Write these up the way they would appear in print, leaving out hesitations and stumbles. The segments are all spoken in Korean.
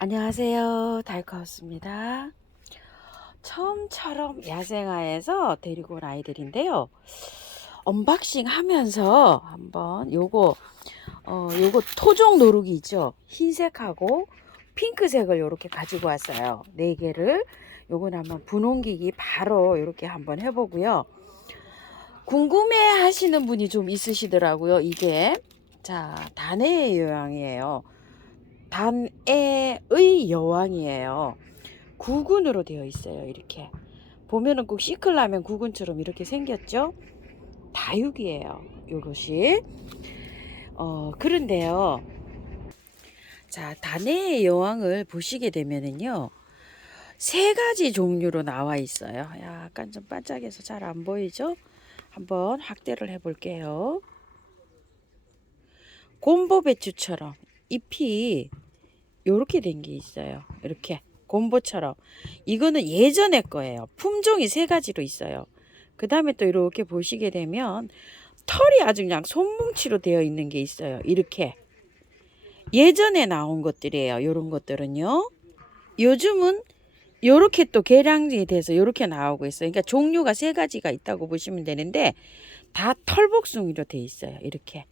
안녕하세요. 달카우스입니다. 처음처럼 야생화에서 데리고 온 아이들인데요. 언박싱 하면서 한번 요거 토종 노루기 있죠. 흰색하고 핑크색을 요렇게 가지고 왔어요. 4개를. 요거는 한번 분홍기기 바로 요렇게 한번 해보고요. 궁금해 하시는 분이 좀 있으시더라고요. 이게 자, 단해의 여왕이에요. 단해의 여왕이에요. 구근으로 되어 있어요. 이렇게 보면은 꼭 시클라면 구근처럼 이렇게 생겼죠. 다육이에요. 요것이 그런데요. 자, 단해의 여왕을 보시게 되면은요, 3가지 종류로 나와 있어요. 약간 좀 반짝해서 잘 안 보이죠? 한번 확대를 해 볼게요. 곰보배추처럼 잎이 요렇게 된 게 있어요. 이렇게 곰보처럼. 이거는 예전의 거예요. 품종이 3가지로 있어요. 그 다음에 또 이렇게 보시게 되면 털이 아주 그냥 손뭉치로 되어 있는 게 있어요. 이렇게 예전에 나온 것들이에요. 요런 것들은요. 요즘은 요렇게 또 개량이 돼서 요렇게 나오고 있어요. 그러니까 종류가 3가지가 있다고 보시면 되는데 다 털복숭이로 되어 있어요. 이렇게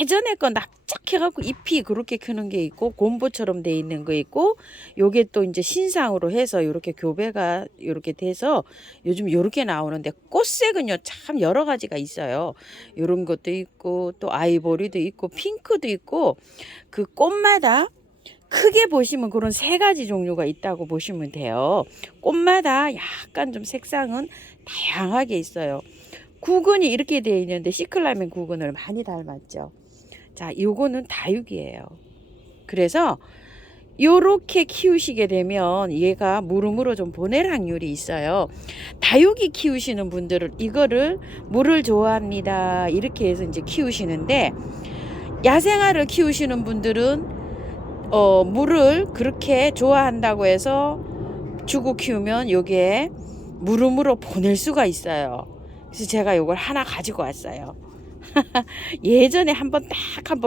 예전에 거 납작해갖고 잎이 그렇게 크는 게 있고 곰보처럼 돼 있는 거 있고, 요게 또 이제 신상으로 해서 이렇게 교배가 이렇게 돼서 요즘 요렇게 나오는데, 꽃색은요 참 여러 가지가 있어요. 요런 것도 있고 또 아이보리도 있고 핑크도 있고, 그 꽃마다 크게 보시면 그런 3가지 종류가 있다고 보시면 돼요. 꽃마다 약간 좀 색상은 다양하게 있어요. 구근이 이렇게 되어 있는데 시클라멘 구근을 많이 닮았죠. 자, 요거는 다육이에요. 그래서 요렇게 키우시게 되면 얘가 물음으로 좀 보낼 확률이 있어요. 다육이 키우시는 분들은 이거를 물을 좋아합니다. 이렇게 해서 이제 키우시는데, 야생화를 키우시는 분들은 물을 그렇게 좋아한다고 해서 주고 키우면 요게 물음으로 보낼 수가 있어요. 그래서 제가 요걸 하나 가지고 왔어요. 예전에 한번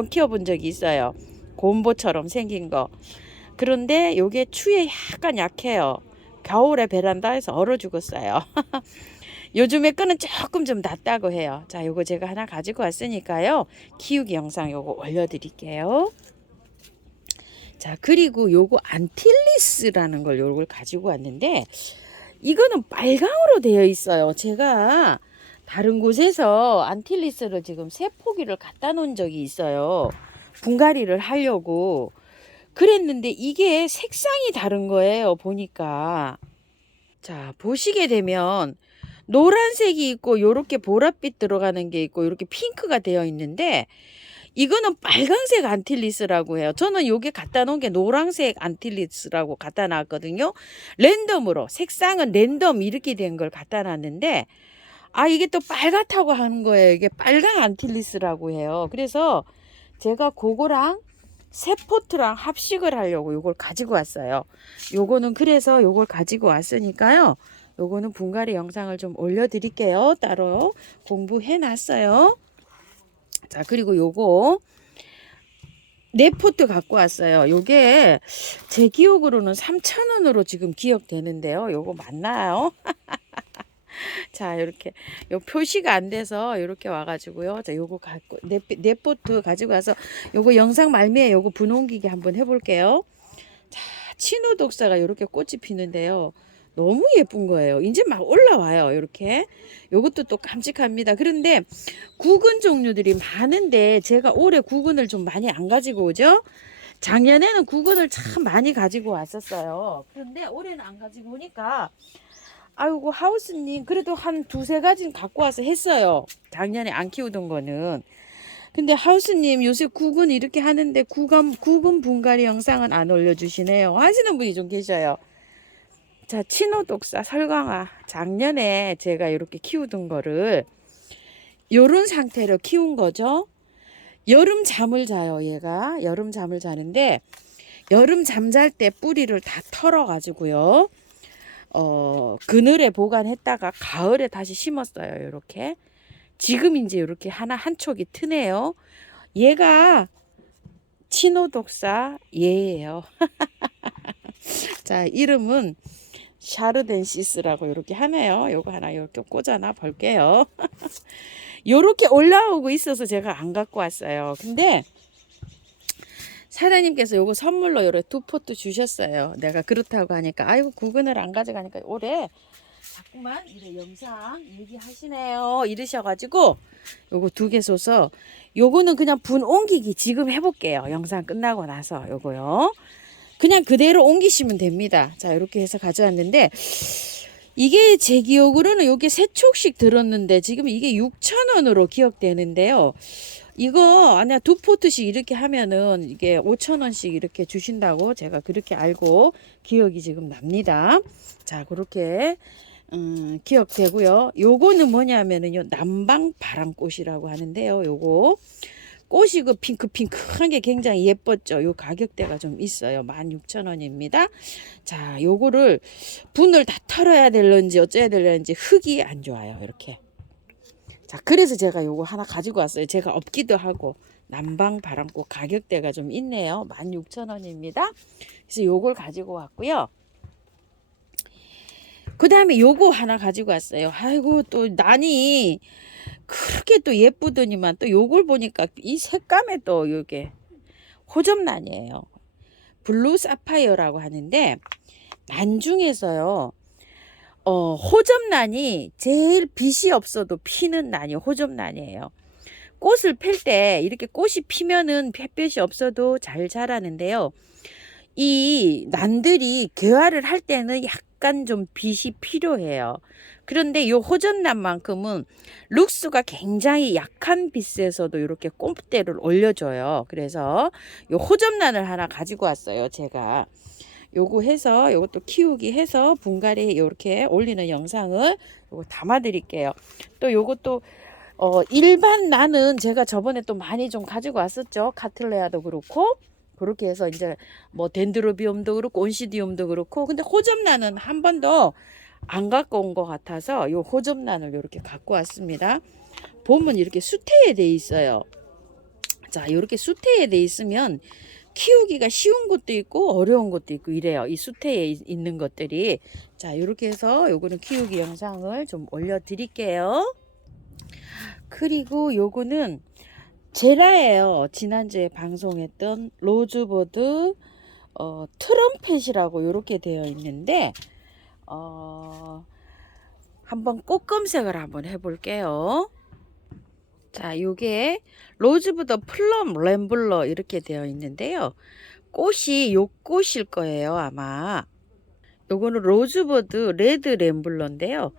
키워본 적이 있어요. 곰보처럼 생긴 거. 그런데 요게 추위에 약간 약해요. 겨울에 베란다에서 얼어 죽었어요. 요즘에 끈은 조금 좀 낫다고 해요. 자, 요거 제가 하나 가지고 왔으니까요. 키우기 영상 요거 올려드릴게요. 자, 그리고 요거 안틸리스라는 걸 요걸 가지고 왔는데, 이거는 빨강으로 되어 있어요. 제가 다른 곳에서 안틸리스를 지금 3포기를 갖다 놓은 적이 있어요. 분갈이를 하려고. 그랬는데 이게 색상이 다른 거예요. 보니까. 자, 보시게 되면 노란색이 있고 요렇게 보랏빛 들어가는 게 있고 요렇게 핑크가 되어 있는데, 이거는 빨강색 안틸리스라고 해요. 저는 요게 갖다 놓은 게 노란색 안틸리스라고 갖다 놨거든요. 랜덤으로 색상은 랜덤 이렇게 된 걸 갖다 놨는데, 이게 또 빨갛다고 하는 거예요. 이게 빨강 안틸리스라고 해요. 그래서 제가 그거랑 세포트랑 합식을 하려고 요걸 가지고 왔어요. 요거는 그래서 요걸 가지고 왔으니까요. 요거는 분갈이 영상을 좀 올려드릴게요. 따로 공부해 놨어요. 자, 그리고 요거 4포트 갖고 왔어요. 요게 제 기억으로는 3,000원으로 지금 기억되는데요. 요거 맞나요? 자, 이렇게 요 표시가 안 돼서 이렇게 와가지고요. 자, 요거 갖고 4포트 가지고 와서 요거 영상 말미에 요거 분홍기계 한번 해볼게요. 자, 친우독사가 이렇게 꽃이 피는데요. 너무 예쁜 거예요. 이제 막 올라와요. 이렇게. 요것도 또 깜찍합니다. 그런데 구근 종류들이 많은데 제가 올해 구근을 좀 많이 안 가지고 오죠. 작년에는 구근을 참 많이 가지고 왔었어요. 그런데 올해는 안 가지고 오니까, 아이고 하우스님 그래도 한 2-3가지는 갖고 와서 했어요. 작년에 안 키우던 거는. 근데 하우스님 요새 구근 이렇게 하는데 구근 분갈이 영상은 안 올려주시네요 하시는 분이 좀 계셔요. 자, 친호독사 설광아, 작년에 제가 이렇게 키우던 거를 요런 상태로 키운 거죠. 여름 잠을 자요. 얘가 여름 잠을 자는데, 여름 잠잘 때 뿌리를 다 털어 가지고요, 그늘에 보관했다가 가을에 다시 심었어요. 이렇게 지금 이제 이렇게 하나 한 촉이 트네요. 얘가 치노독사 얘예요. 자, 이름은 샤르덴시스라고 이렇게 하네요. 요거 하나 이렇게 꽂아놔 볼게요. 요렇게 올라오고 있어서 제가 안 갖고 왔어요. 근데 사장님께서 요거 선물로 요래 2포트 주셨어요. 내가 그렇다고 하니까 아이고 구근을 안 가져가니까 올해 자꾸만 이래 영상 얘기하시네요 이러셔가지고 요거 2개 줘서 요거는 그냥 분 옮기기 지금 해볼게요. 영상 끝나고 나서 요거요. 그냥 그대로 옮기시면 됩니다. 자, 이렇게 해서 가져왔는데 이게 제 기억으로는 요게 3촉씩 들었는데 지금 이게 6,000원으로 기억되는데요. 이거 아니야 2포트씩 이렇게 하면은 이게 5,000원씩 이렇게 주신다고 제가 그렇게 알고 기억이 지금 납니다. 자, 그렇게 기억되고요. 요거는 뭐냐면은요 남방 바람꽃이라고 하는데요. 요거 꽃이 그 핑크핑크한 게 굉장히 예뻤죠. 요 가격대가 좀 있어요. 16,000원입니다. 자, 요거를 분을 다 털어야 될런지 어쩌야 될런지 흙이 안 좋아요. 이렇게. 자, 그래서 제가 요거 하나 가지고 왔어요. 제가 없기도 하고 남방 바람꽃 가격대가 좀 있네요. 16,000원입니다. 그래서 요걸 가지고 왔고요. 그 다음에 요거 하나 가지고 왔어요. 아이고 또 난이 그렇게 또 예쁘더니만 또 요걸 보니까 이 색감에 또 요게 호접란이에요. 블루 사파이어라고 하는데 난 중에서요 호접란이 제일 빛이 없어도 피는 난이 호접란이에요. 꽃을 필 때 이렇게 꽃이 피면은 햇볕이 없어도 잘 자라는데요. 이 난들이 개화를 할 때는 약간 좀 빛이 필요해요. 그런데 이 호접란만큼은 룩스가 굉장히 약한 빛에서도 이렇게 꽃대를 올려줘요. 그래서 이 호접란을 하나 가지고 왔어요. 제가 요거 해서 요것도 키우기 해서 분갈이 이렇게 올리는 영상을 요거 담아 드릴게요. 또 요것도 일반 난은 제가 저번에 또 많이 좀 가지고 왔었죠. 카틀레아도 그렇고 그렇게 해서 이제 뭐 덴드로비움도 그렇고 온시디움도 그렇고 근데 호접란은 한 번도 안 갖고 온 것 같아서 요 호접란을 이렇게 갖고 왔습니다. 보면 이렇게 수태에 돼 있어요. 자, 이렇게 수태에 돼 있으면 키우기가 쉬운 것도 있고 어려운 것도 있고 이래요. 이 수태에 있는 것들이. 자, 이렇게 해서 요거는 키우기 영상을 좀 올려 드릴게요. 그리고 요거는 제라예요. 지난주에 방송했던 로즈버드 트럼펫이라고 이렇게 되어 있는데 한번 꽃 검색을 한번 해볼게요. 자, 요게 로즈버드 플럼 램블러 이렇게 되어 있는데요. 꽃이 요 꽃일 거예요, 아마. 요거는 로즈버드 레드 램블러인데요.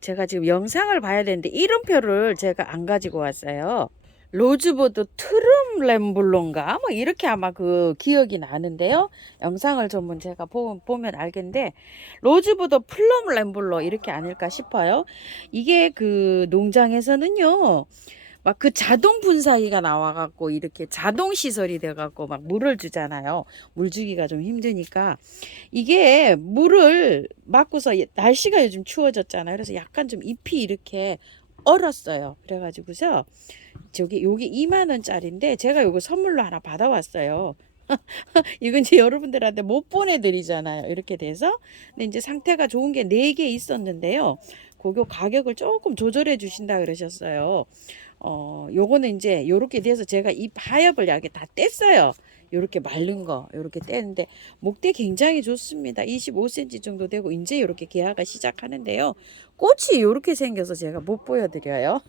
제가 지금 영상을 봐야 되는데 이름표를 제가 안 가지고 왔어요. 로즈버드 트름 램블러인가 뭐 이렇게 아마 그 기억이 나는데요. 영상을 좀 제가 보면 알겠는데 로즈버드 플럼 램블러 이렇게 아닐까 싶어요. 이게 그 농장에서는요. 막 그 자동 분사기가 나와갖고 이렇게 자동 시설이 돼갖고 막 물을 주잖아요. 물 주기가 좀 힘드니까 이게 물을 맞고서 날씨가 요즘 추워졌잖아요. 그래서 약간 좀 잎이 이렇게 얼었어요. 그래가지고서 저기 요게 2만원짜리인데 제가 요거 선물로 하나 받아왔어요. 이건 이제 여러분들한테 못 보내드리잖아요. 이렇게 돼서. 근데 이제 상태가 좋은 게 4개 있었는데요. 그거 가격을 조금 조절해 주신다 그러셨어요. 요거는 이제 요렇게 돼서 제가 이 하엽을 약에 다 뗐어요. 요렇게 마른 거 요렇게 떼는데 목대 굉장히 좋습니다. 25cm 정도 되고 이제 요렇게 개화가 시작하는데요. 꽃이 요렇게 생겨서 제가 못 보여드려요.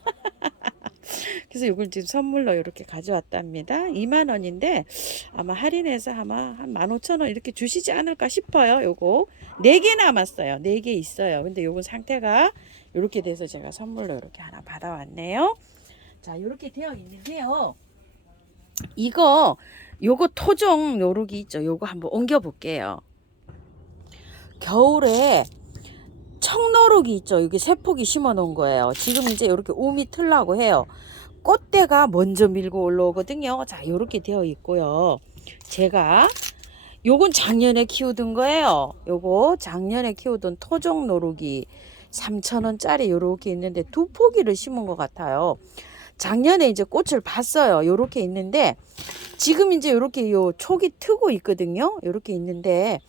그래서 이걸 지금 선물로 이렇게 가져왔답니다. 2만원인데 아마 할인해서 아마 한 15,000원 이렇게 주시지 않을까 싶어요. 요거 4개 남았어요. 4개 있어요. 근데 요건 상태가 이렇게 돼서 제가 선물로 이렇게 하나 받아왔네요. 자, 이렇게 되어 있는데요. 요거 토종 요렇게 있죠. 요거 한번 옮겨 볼게요. 겨울에 청노룩이 있죠. 여기 세포기 심어 놓은 거예요. 지금 이제 이렇게 우미 틀라고 해요. 꽃대가 먼저 밀고 올라오거든요. 자, 이렇게 되어 있고요. 제가 요건 작년에 키우던 거예요. 요거 작년에 키우던 토종 노룩이 3,000원짜리 요렇게 있는데 2포기를 심은 것 같아요. 작년에 이제 꽃을 봤어요. 요렇게 있는데 지금 이제 요렇게 요 촉이 트고 있거든요. 요렇게 있는데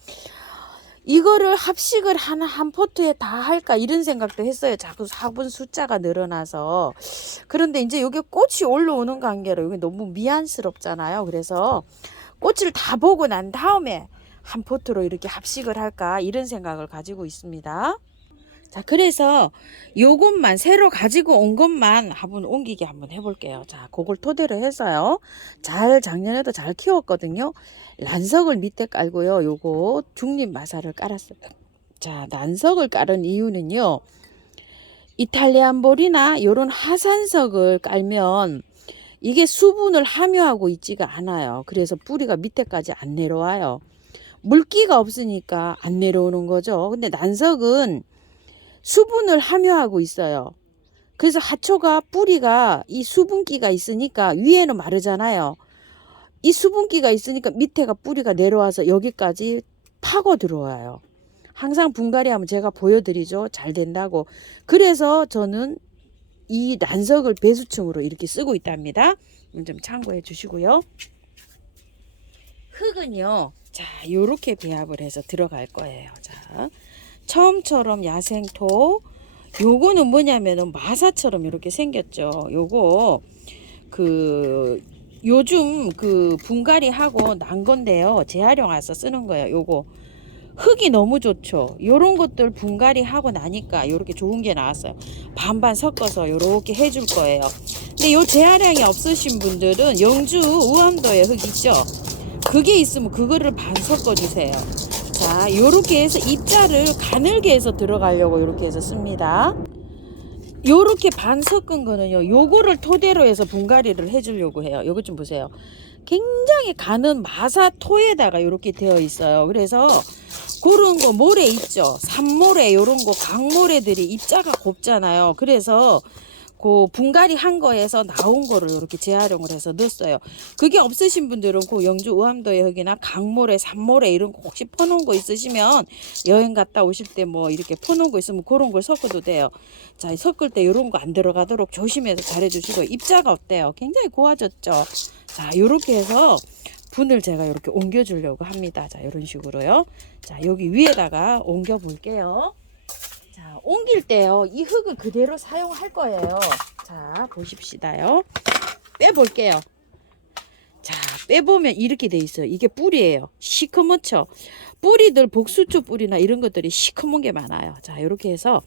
이거를 합식을 한 포트에 다 할까 이런 생각도 했어요. 자꾸 화분 숫자가 늘어나서. 그런데 이제 여기 꽃이 올라오는 관계로 여기 너무 미안스럽잖아요. 그래서 꽃을 다 보고 난 다음에 한 포트로 이렇게 합식을 할까 이런 생각을 가지고 있습니다. 자, 그래서 요것만 새로 가지고 온 것만 한번 옮기게 한번 해볼게요. 자, 그걸 토대로 해서요. 작년에도 잘 키웠거든요. 란석을 밑에 깔고요. 요거 중립 마사를 깔았어요. 자, 란석을 깔은 이유는요. 이탈리안 볼이나 요런 하산석을 깔면 이게 수분을 함유하고 있지가 않아요. 그래서 뿌리가 밑에까지 안 내려와요. 물기가 없으니까 안 내려오는 거죠. 근데 난석은 수분을 함유하고 있어요. 그래서 하초가 뿌리가 이 수분기가 있으니까 위에는 마르잖아요. 이 수분기가 있으니까 밑에가 뿌리가 내려와서 여기까지 파고 들어와요. 항상 분갈이 하면 제가 보여드리죠. 잘 된다고. 그래서 저는 이 난석을 배수층으로 이렇게 쓰고 있답니다. 좀 참고해 주시고요. 흙은요. 자, 요렇게 배합을 해서 들어갈 거예요. 자, 처음처럼 야생토. 요거는 뭐냐면은 마사처럼 이렇게 생겼죠. 요거 요즘 분갈이 하고 난 건데요. 재활용 와서 쓰는 거예요. 요거 흙이 너무 좋죠. 요런 것들 분갈이 하고 나니까 요렇게 좋은 게 나왔어요. 반반 섞어서 요렇게 해줄 거예요. 근데 요 재활용이 없으신 분들은 영주 우암도에 흙 있죠. 그게 있으면 그거를 반 섞어 주세요. 자, 요렇게 해서 입자를 가늘게 해서 들어가려고 요렇게 해서 씁니다. 요렇게 반 섞은 거는요, 요거를 토대로 해서 분갈이를 해주려고 해요. 요거 좀 보세요. 굉장히 가는 마사토에다가 요렇게 되어 있어요. 그래서 그런 거 모래 있죠. 산모래, 요런 거 강모래들이 입자가 곱잖아요. 그래서 그 분갈이 한 거에서 나온 거를 이렇게 재활용을 해서 넣었어요. 그게 없으신 분들은 그 영주 우암도의 흙이나 강모래, 산모래 이런 거 혹시 퍼놓은 거 있으시면 여행 갔다 오실 때 뭐 이렇게 퍼놓은 거 있으면 그런 걸 섞어도 돼요. 자, 섞을 때 이런 거 안 들어가도록 조심해서 잘해주시고 입자가 어때요? 굉장히 고와졌죠. 자, 요렇게 해서 분을 제가 이렇게 옮겨주려고 합니다. 자, 이런 식으로요. 자, 여기 위에다가 옮겨 볼게요. 자, 옮길 때요. 이 흙을 그대로 사용할 거예요. 자, 보십시다요. 빼볼게요. 자, 빼보면 이렇게 돼 있어요. 이게 뿌리예요. 시커멓죠? 뿌리들, 복수초 뿌리나 이런 것들이 시커먼 게 많아요. 자, 이렇게 해서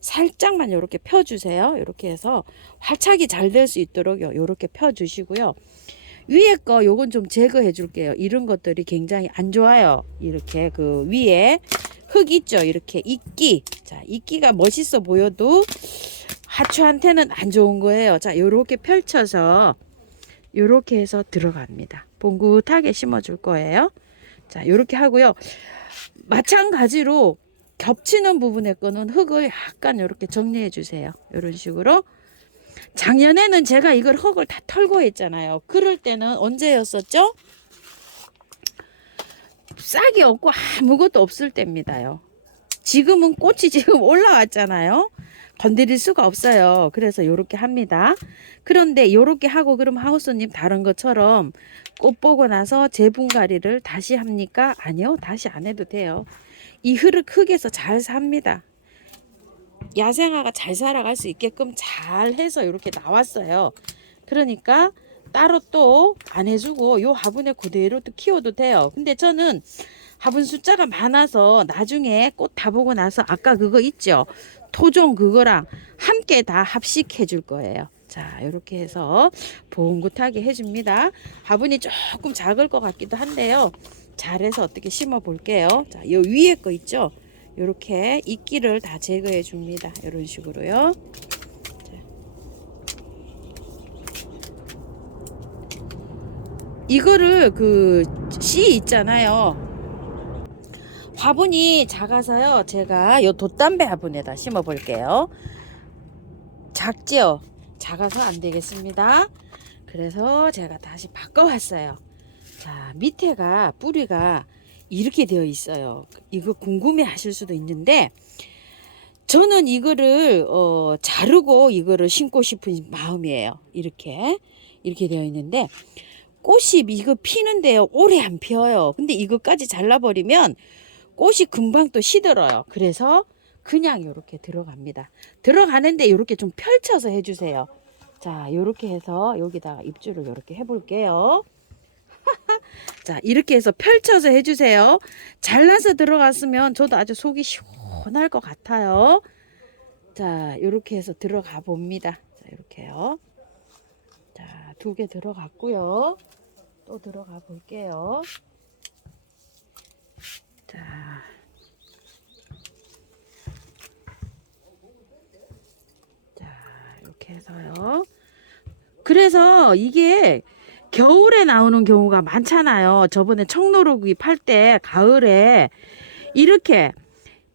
살짝만 이렇게 펴주세요. 이렇게 해서 활착이 잘 될 수 있도록 이렇게 펴주시고요. 위에 거 요건 좀 제거해 줄게요. 이런 것들이 굉장히 안 좋아요. 이렇게 그 위에 흙 있죠. 이렇게 이끼. 자, 이끼가 멋있어 보여도 하초한테는 안 좋은 거예요. 자, 요렇게 펼쳐서 요렇게 해서 들어갑니다. 봉긋하게 심어 줄 거예요. 자, 요렇게 하고요. 마찬가지로 겹치는 부분의 거는 흙을 약간 요렇게 정리해 주세요. 요런 식으로. 작년에는 제가 이걸 흙을 다 털고 했잖아요. 그럴 때는 언제였었죠? 싹이 없고 아무것도 없을 때입니다요. 지금은 꽃이 지금 올라왔잖아요. 건드릴 수가 없어요. 그래서 요렇게 합니다. 그런데 요렇게 하고 그럼 하우스님 다른 것처럼 꽃 보고 나서 재분갈이를 다시 합니까? 아니요. 다시 안 해도 돼요. 이 흙에서 잘 삽니다. 야생화가 잘 살아갈 수 있게끔 잘 해서 이렇게 나왔어요. 그러니까 따로 또 안 해주고 요 화분에 그대로 또 키워도 돼요. 근데 저는 화분 숫자가 많아서 나중에 꽃 다 보고 나서 아까 그거 있죠. 토종 그거랑 함께 다 합식해 줄 거예요. 자, 이렇게 해서 봉긋하게 해줍니다. 화분이 조금 작을 것 같기도 한데요. 잘해서 어떻게 심어 볼게요. 자, 요 위에 거 있죠. 이렇게 이끼를 다 제거해 줍니다. 이런 식으로요. 이거를 씨 있잖아요. 화분이 작아서요. 제가 요 돛담배 화분에다 심어 볼게요. 작죠? 작아서 안 되겠습니다. 그래서 제가 다시 바꿔왔어요. 자, 밑에가 뿌리가 이렇게 되어 있어요. 이거 궁금해 하실 수도 있는데 저는 이거를 자르고 이거를 심고 싶은 마음이에요. 이렇게 되어 있는데 꽃이 이거 피는데요 오래 안 피어요. 근데 이거까지 잘라버리면 꽃이 금방 또 시들어요. 그래서 그냥 이렇게 들어갑니다. 들어가는데 이렇게 좀 펼쳐서 해주세요. 자, 이렇게 해서 여기다가 입줄을 이렇게 해볼게요. 자, 이렇게 해서 펼쳐서 해주세요. 잘라서 들어갔으면 저도 아주 속이 시원할 것 같아요. 자, 이렇게 해서 들어가 봅니다. 자, 이렇게요. 자, 2개 들어갔고요. 또 들어가 볼게요. 자, 이렇게 해서요. 그래서 이게 겨울에 나오는 경우가 많잖아요. 저번에 청노루기 팔 때 가을에 이렇게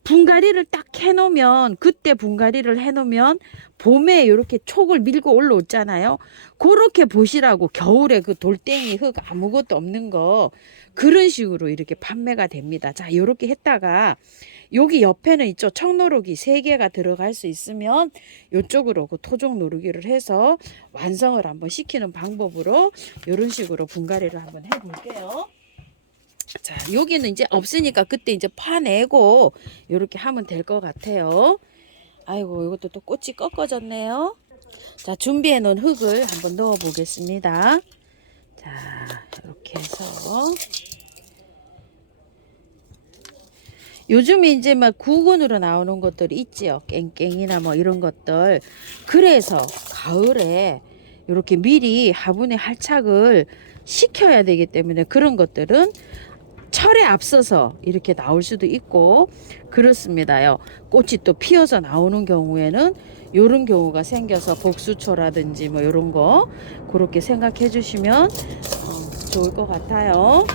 분갈이를 딱 해놓으면, 그때 분갈이를 해놓으면 봄에 이렇게 촉을 밀고 올라오잖아요. 그렇게 보시라고. 겨울에 그 돌덩이 흙 아무것도 없는 거 그런 식으로 이렇게 판매가 됩니다. 자, 이렇게 했다가 여기 옆에는 이쪽 청노루기 3개가 들어갈 수 있으면 이쪽으로 그 토종 노루기를 해서 완성을 한번 시키는 방법으로 이런 식으로 분갈이를 한번 해볼게요. 자, 여기는 이제 없으니까 그때 이제 파내고 이렇게 하면 될 것 같아요. 아이고, 이것도 또 꽃이 꺾어졌네요. 자, 준비해 놓은 흙을 한번 넣어 보겠습니다. 자, 이렇게 해서 요즘에 이제 막 구근으로 나오는 것들이 있지요. 깽깽이나 뭐 이런 것들. 그래서 가을에 이렇게 미리 화분에 할착을 시켜야 되기 때문에 그런 것들은 철에 앞서서 이렇게 나올 수도 있고 그렇습니다요. 꽃이 또 피어서 나오는 경우에는 이런 경우가 생겨서 복수초라든지 뭐 이런 거 그렇게 생각해 주시면 좋을 것 같아요.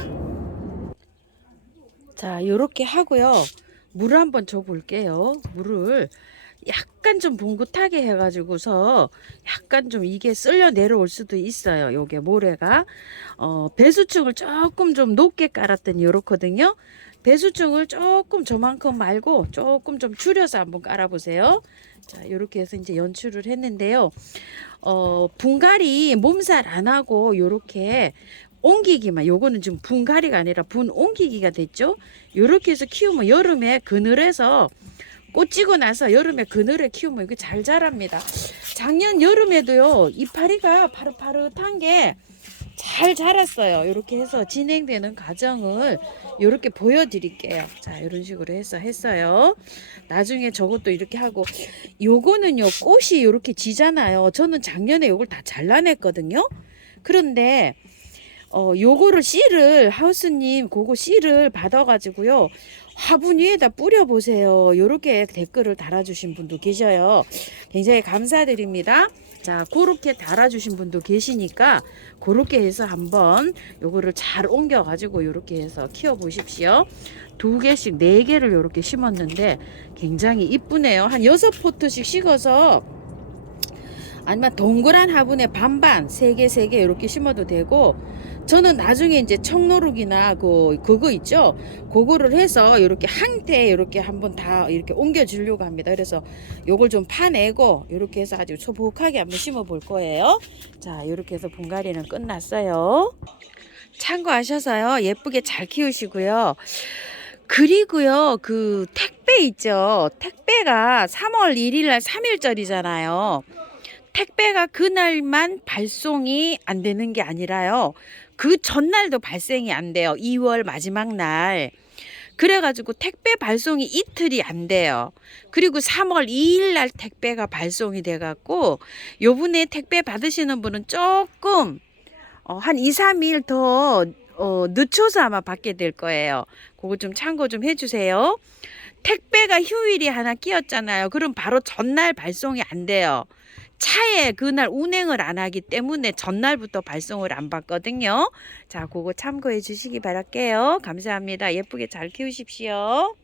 자, 이렇게 하고요. 물을 한번 줘 볼게요. 물을 약간 좀 봉긋하게 해가지고서 약간 좀 이게 쓸려 내려올 수도 있어요. 요게 모래가 배수층을 조금 좀 높게 깔았더니 이렇거든요. 배수층을 조금 저만큼 말고 조금 좀 줄여서 한번 깔아보세요. 자, 이렇게 해서 이제 연출을 했는데요. 분갈이 몸살 안 하고 요렇게 옮기기만, 요거는 지금 분갈이가 아니라 분 옮기기가 됐죠. 요렇게 해서 키우면 여름에 그늘에서 꽃 지고 나서 여름에 그늘에 키우면 이게 잘 자랍니다. 작년 여름에도요 이파리가 파릇파릇한 게 잘 자랐어요. 이렇게 해서 진행되는 과정을 이렇게 보여드릴게요. 자, 이런 식으로 해서 했어요. 나중에 저것도 이렇게 하고, 요거는요 꽃이 이렇게 지잖아요. 저는 작년에 요걸 다 잘라냈거든요. 그런데 요거를 씨를 하우스님 그거 씨를 받아가지고요 화분 위에다 뿌려 보세요. 요렇게 댓글을 달아주신 분도 계셔요. 굉장히 감사드립니다. 자, 그렇게 달아주신 분도 계시니까 그렇게 해서 한번 요거를 잘 옮겨 가지고 요렇게 해서 키워 보십시오. 2개씩 4개를 요렇게 심었는데 굉장히 이쁘네요. 한 6포트씩 식어서 아니면 동그란 화분에 반반 3개 이렇게 심어도 되고, 저는 나중에 이제 청노루기나 그거 있죠. 그거를 해서 이렇게 한테 이렇게 한번 다 이렇게 옮겨 주려고 합니다. 그래서 요걸 좀 파내고 이렇게 해서 아주 소복하게 한번 심어 볼 거예요. 자, 이렇게 해서 분갈이는 끝났어요. 참고하셔서요 예쁘게 잘 키우시고요. 그리고요 그 택배 있죠. 택배가 3월 1일 날 3일절이잖아요. 택배가 그날만 발송이 안 되는 게 아니라요. 그 전날도 발생이 안 돼요. 2월 마지막 날. 그래가지고 택배 발송이 이틀이 안 돼요. 그리고 3월 2일 날 택배가 발송이 돼갖고 요번에 택배 받으시는 분은 조금 한 2, 3일 더 늦춰서 아마 받게 될 거예요. 그거 좀 참고 좀 해주세요. 택배가 휴일이 하나 끼었잖아요. 그럼 바로 전날 발송이 안 돼요. 차에 그날 운행을 안 하기 때문에 전날부터 발송을 안 받거든요. 자, 그거 참고해 주시기 바랄게요. 감사합니다. 예쁘게 잘 키우십시오.